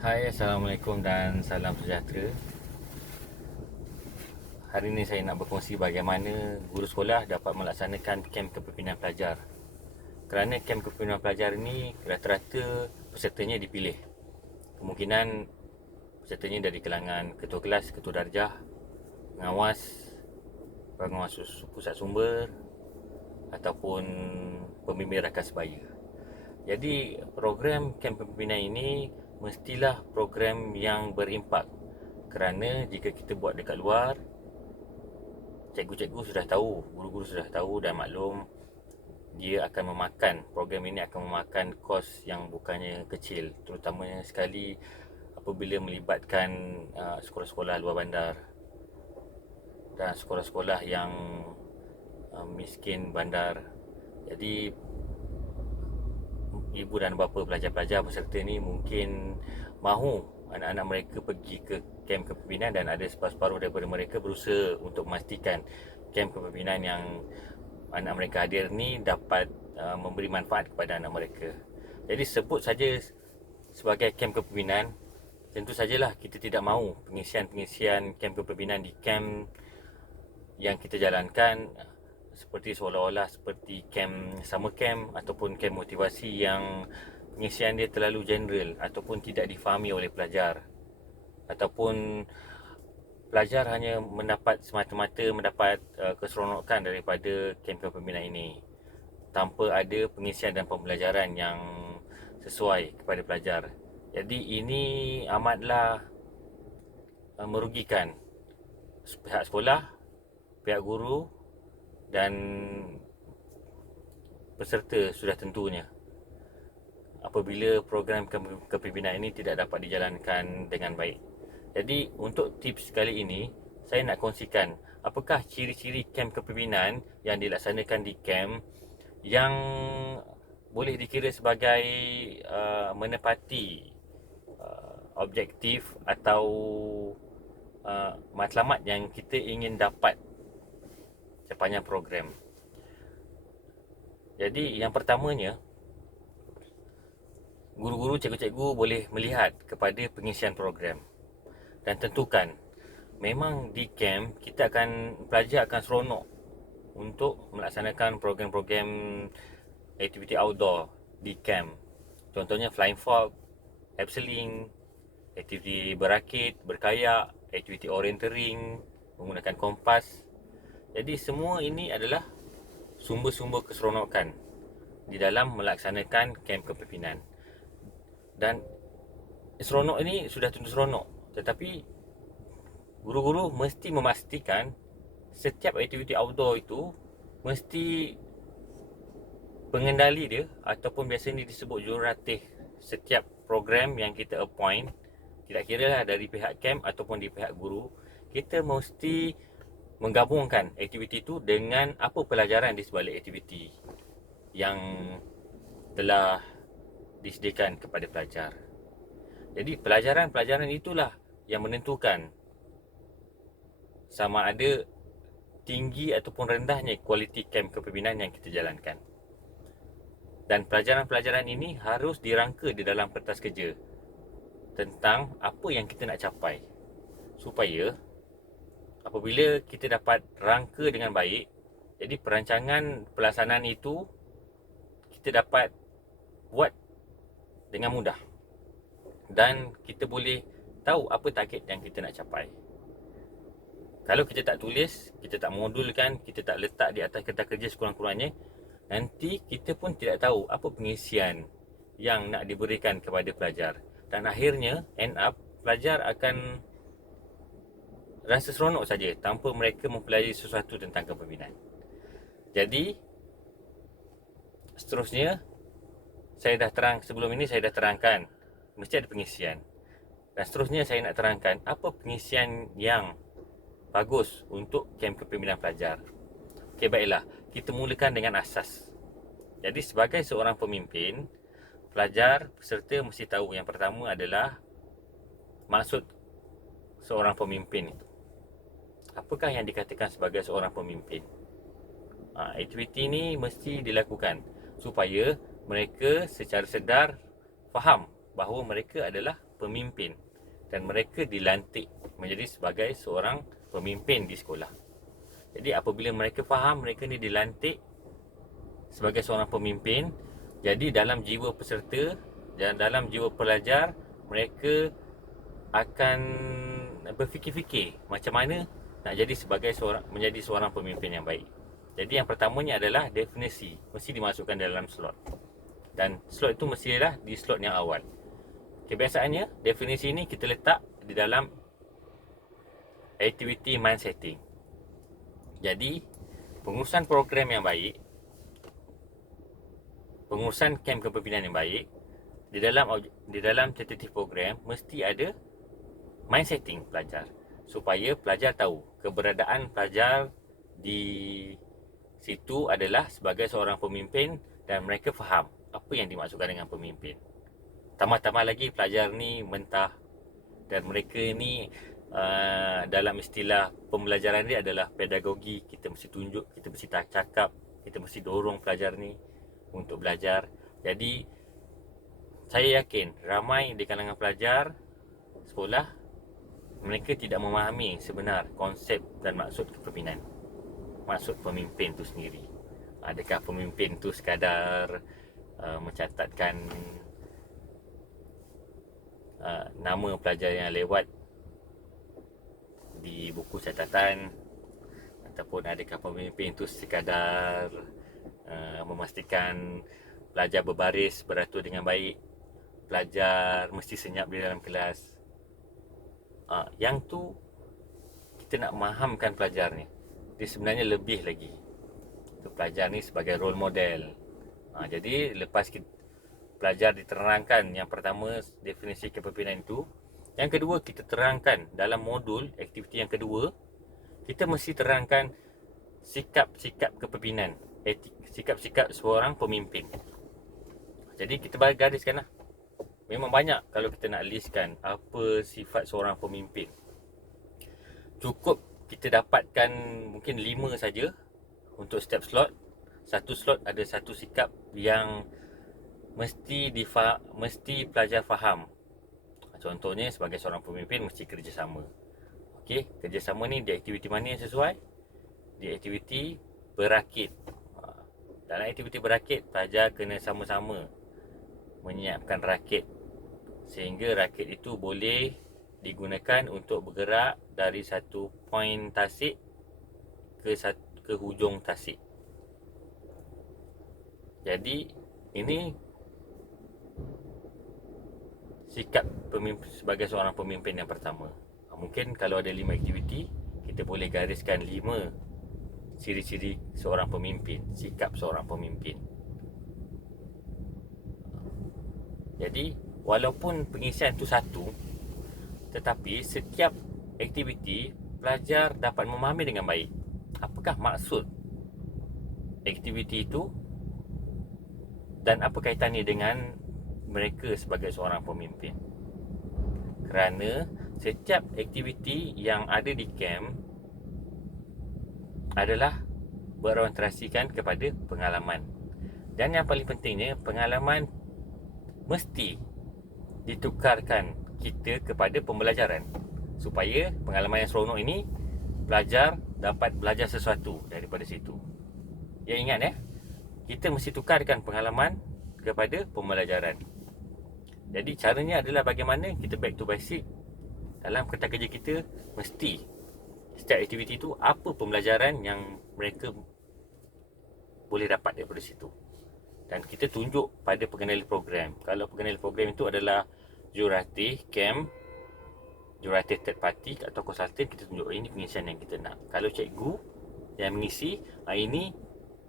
Hai, Assalamualaikum dan salam sejahtera. Hari ini saya nak berkongsi bagaimana guru sekolah dapat melaksanakan kem kepimpinan pelajar. Kerana kem kepimpinan pelajar ini rata-rata pesertanya dipilih. Kemungkinan pesertanya dari kalangan ketua kelas, ketua darjah, pengawas, pengawas pusat sumber ataupun pembimbing rakan sebaya. Jadi program kem kepimpinan ini mestilah program yang berimpak, kerana jika kita buat dekat luar, cikgu-cikgu sudah tahu, guru-guru sudah tahu dan maklum dia akan memakan, program ini akan memakan kos yang bukannya kecil, terutamanya sekali apabila melibatkan sekolah-sekolah luar bandar dan sekolah-sekolah yang miskin bandar. Jadi ibu dan bapa pelajar-pelajar peserta ni mungkin mahu anak-anak mereka pergi ke kem kepimpinan, dan ada separuh daripada mereka berusaha untuk memastikan kem kepimpinan yang anak mereka hadir ni dapat memberi manfaat kepada anak mereka. Jadi sebut saja sebagai kem kepimpinan, tentu sajalah kita tidak mahu pengisian-pengisian kem kepimpinan di kem yang kita jalankan seperti seolah-olah seperti kem summer camp ataupun kem motivasi yang pengisian dia terlalu general ataupun tidak difahami oleh pelajar, ataupun pelajar hanya mendapat semata-mata mendapat keseronokan daripada kem kepimpinan ini tanpa ada pengisian dan pembelajaran yang sesuai kepada pelajar. Jadi ini amatlah merugikan pihak sekolah, pihak guru dan peserta sudah tentunya apabila program kepimpinan ini tidak dapat dijalankan dengan baik. Jadi untuk tips kali ini, saya nak kongsikan apakah ciri-ciri kem kepimpinan yang dilaksanakan di kem yang boleh dikira sebagai menepati objektif atau matlamat yang kita ingin dapat sepanjang program. Jadi yang pertamanya, guru-guru, cikgu-cikgu boleh melihat kepada pengisian program dan tentukan memang di camp kita akan, pelajar akan seronok untuk melaksanakan program-program aktiviti outdoor di camp. Contohnya flying fox, abseiling, aktiviti berakit, berkayak, aktiviti orienteering, menggunakan kompas. Jadi semua ini adalah sumber-sumber keseronokan di dalam melaksanakan kem kepimpinan. Dan seronok ini sudah tentu seronok, tetapi guru-guru mesti memastikan setiap aktiviti outdoor itu mesti pengendali dia ataupun biasanya disebut jurulatih setiap program yang kita appoint, tidak kira lah dari pihak camp ataupun di pihak guru, kita mesti menggabungkan aktiviti itu dengan apa pelajaran di sebalik aktiviti yang telah disediakan kepada pelajar. Jadi pelajaran-pelajaran itulah yang menentukan sama ada tinggi ataupun rendahnya kualiti kem kepimpinan yang kita jalankan. Dan pelajaran-pelajaran ini harus dirangka di dalam kertas kerja tentang apa yang kita nak capai, supaya apabila kita dapat rangka dengan baik, jadi perancangan pelaksanaan itu kita dapat buat dengan mudah dan kita boleh tahu apa target yang kita nak capai. Kalau kita tak tulis, kita tak modulkan, kita tak letak di atas kertas kerja sekurang-kurangnya, nanti kita pun tidak tahu apa pengisian yang nak diberikan kepada pelajar, dan akhirnya end up pelajar akan rasa seronok saja tanpa mereka mempelajari sesuatu tentang kepimpinan. Jadi seterusnya, sebelum ini saya dah terangkan mesti ada pengisian. Dan seterusnya saya nak terangkan apa pengisian yang bagus untuk kem kepimpinan pelajar. Okey, baiklah, kita mulakan dengan asas. Jadi sebagai seorang pemimpin, pelajar, peserta mesti tahu yang pertama adalah maksud seorang pemimpin itu. Apakah yang dikatakan sebagai seorang pemimpin? Aktiviti ini mesti dilakukan supaya mereka secara sedar faham bahawa mereka adalah pemimpin dan mereka dilantik menjadi sebagai seorang pemimpin di sekolah. Jadi apabila mereka faham mereka ni dilantik sebagai seorang pemimpin, jadi dalam jiwa peserta dan dalam jiwa pelajar, mereka akan berfikir-fikir macam mana nak jadi sebagai menjadi seorang pemimpin yang baik. Jadi yang pertamanya adalah definisi, mesti dimasukkan dalam slot. Dan slot itu mestilah di slot yang awal. Kebiasaannya, definisi ini kita letak di dalam activity mind setting. Jadi, pengurusan program yang baik, pengurusan kem kepimpinan yang baik, di dalam tentative program mesti ada mind setting pelajar, supaya pelajar tahu keberadaan pelajar di situ adalah sebagai seorang pemimpin dan mereka faham apa yang dimaksudkan dengan pemimpin. Tambah-tambah lagi pelajar ni mentah dan mereka ni dalam istilah pembelajaran dia adalah pedagogi. Kita mesti tunjuk, kita mesti cakap, kita mesti dorong pelajar ni untuk belajar. Jadi saya yakin ramai di kalangan pelajar sekolah mereka tidak memahami sebenar konsep dan maksud kepimpinan, maksud pemimpin tu sendiri. Adakah pemimpin tu sekadar mencatatkan nama pelajar yang lewat di buku catatan, ataupun adakah pemimpin itu sekadar memastikan pelajar berbaris beratur dengan baik, pelajar mesti senyap di dalam kelas. Yang tu kita nak mahamkan pelajar ni, dia sebenarnya lebih lagi untuk pelajar ni sebagai role model. Jadi lepas pelajar diterangkan yang pertama definisi kepimpinan itu, yang kedua kita terangkan dalam modul aktiviti yang kedua, kita mesti terangkan sikap-sikap kepimpinan, sikap-sikap seorang pemimpin. Jadi kita gariskan lah. Memang banyak kalau kita nak listkan apa sifat seorang pemimpin. Cukup kita dapatkan mungkin 5 saja untuk setiap slot. Satu slot ada satu sikap yang mesti pelajar faham. Contohnya sebagai seorang pemimpin mesti kerjasama. Okey, kerjasama ni di aktiviti mana yang sesuai? Di aktiviti berakit. Dalam aktiviti berakit, pelajar kena sama-sama menyiapkan rakit sehingga rakit itu boleh digunakan untuk bergerak dari satu poin tasik ke hujung tasik. Jadi ini sikap pemimpin sebagai seorang pemimpin yang pertama. Mungkin kalau ada 5 aktiviti, kita boleh gariskan 5 ciri-ciri seorang pemimpin, sikap seorang pemimpin. Jadi walaupun pengisian itu satu, tetapi setiap aktiviti pelajar dapat memahami dengan baik apakah maksud aktiviti itu dan apa kaitannya dengan mereka sebagai seorang pemimpin. Kerana setiap aktiviti yang ada di camp adalah berorientasikan kepada pengalaman. Dan yang paling pentingnya, pengalaman mesti ditukarkan kita kepada pembelajaran, supaya pengalaman yang seronok ini pelajar dapat belajar sesuatu daripada situ. Ya, ingat kita mesti tukarkan pengalaman kepada pembelajaran. Jadi caranya adalah bagaimana kita back to basic. Dalam kertas kerja kita, mesti setiap aktiviti itu apa pembelajaran yang mereka boleh dapat daripada situ. Dan kita tunjuk pada pengenali program. Kalau pengenali program itu adalah jurulatih, camp, jurulatih third party atau konsultan, kita tunjuk ini pengisian yang kita nak. Kalau cikgu yang mengisi, ini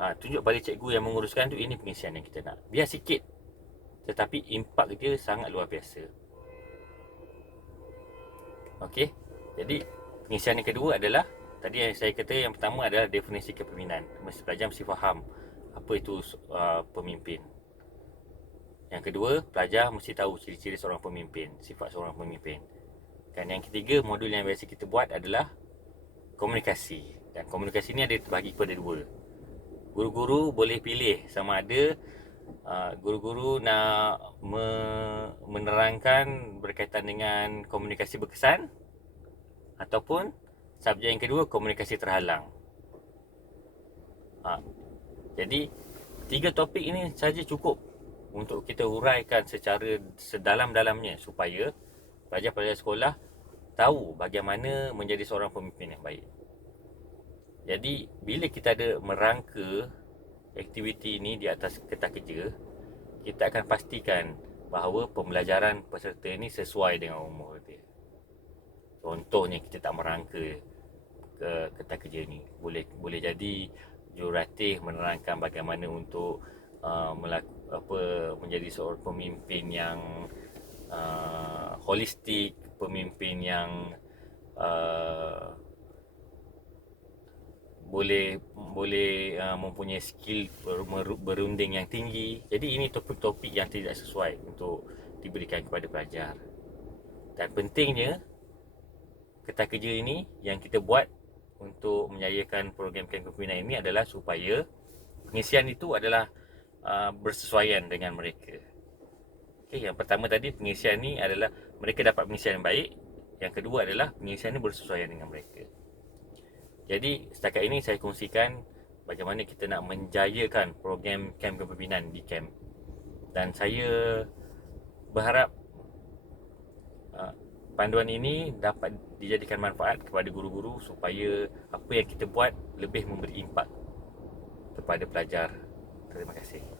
tunjuk pada cikgu yang menguruskan tu, ini pengisian yang kita nak. Biar sikit, tetapi impak dia sangat luar biasa. Okey, jadi pengisian yang kedua adalah, tadi yang saya kata yang pertama adalah definisi kepimpinan. Pelajar mesti faham apa itu pemimpin. Yang kedua, pelajar mesti tahu ciri-ciri seorang pemimpin, sifat seorang pemimpin. Dan yang ketiga, modul yang biasa kita buat adalah komunikasi. Dan komunikasi ni ada terbahagi kepada 2. Guru-guru boleh pilih sama ada Guru-guru nak menerangkan berkaitan dengan komunikasi berkesan, ataupun subjek yang kedua, komunikasi terhalang. Jadi 3 topik ini saja cukup untuk kita huraikan secara sedalam-dalamnya supaya pelajar-pelajar sekolah tahu bagaimana menjadi seorang pemimpin yang baik. Jadi bila kita ada merangka aktiviti ini di atas kertas kerja, kita akan pastikan bahawa pembelajaran peserta ini sesuai dengan umur dia. Contohnya kita tak merangka ke kertas kerja ni, boleh jadi jurulatih menerangkan bagaimana untuk menjadi seorang pemimpin yang holistik, pemimpin yang boleh mempunyai skill berunding yang tinggi. Jadi ini topik-topik yang tidak sesuai untuk diberikan kepada pelajar. Dan pentingnya kertas kerja ini yang kita buat untuk menjayakan program camp kepimpinan ini adalah supaya pengisian itu adalah bersesuaian dengan mereka. Okay, yang pertama tadi, pengisian ni adalah mereka dapat pengisian yang baik. Yang kedua adalah pengisian ini bersesuaian dengan mereka. Jadi setakat ini saya kongsikan bagaimana kita nak menjayakan program camp kepimpinan di camp. Dan saya berharap panduan ini dapat dijadikan manfaat kepada guru-guru supaya apa yang kita buat lebih memberi impak kepada pelajar. Terima kasih.